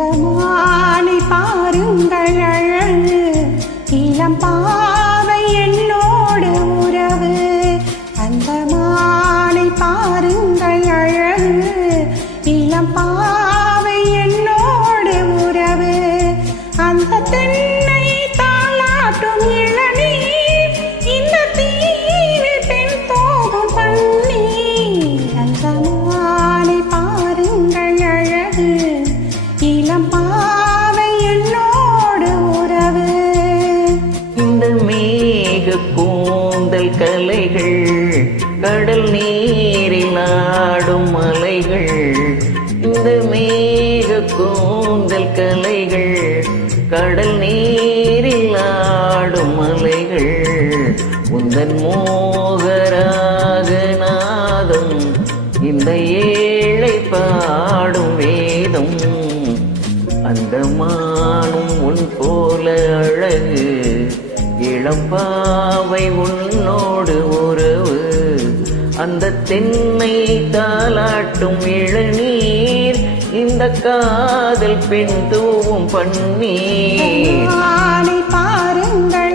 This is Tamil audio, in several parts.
அந்த மாலை பாருங்கள் அழகு கடல் நீரில் ஆடும் மலைகள் இந்த மேக கூந்தல் கலைகள் கடல் நீரில் ஆடும் மலைகள் உந்தன் மோகராக நாதம் இந்த ஏழை பாடும் வேதம் அந்த மானும் உன் போல அழகு இளம்பாவை உன்னோடு உறவு அந்த தென்னை தாளாட்டும் இளநீர் இந்த காதல் பெண் தூவும் பன்னீர். பாருங்கள்.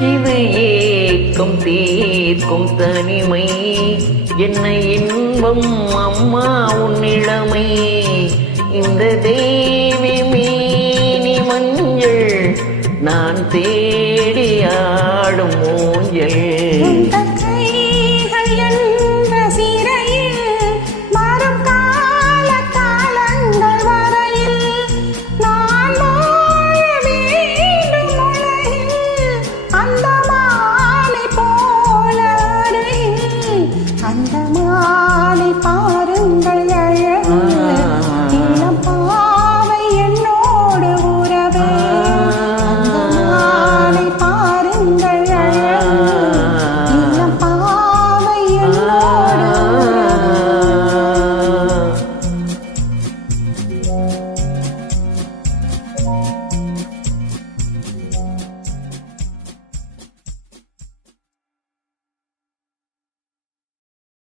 இது ஏக்கும் தீர்க்கும் தனிமை. என்னை இன்பம் அம்மா உன்னிழமை இந்த தேவி மீனி மஞ்சள் நான் தேடி ஆடும் ஊஞ்சல்.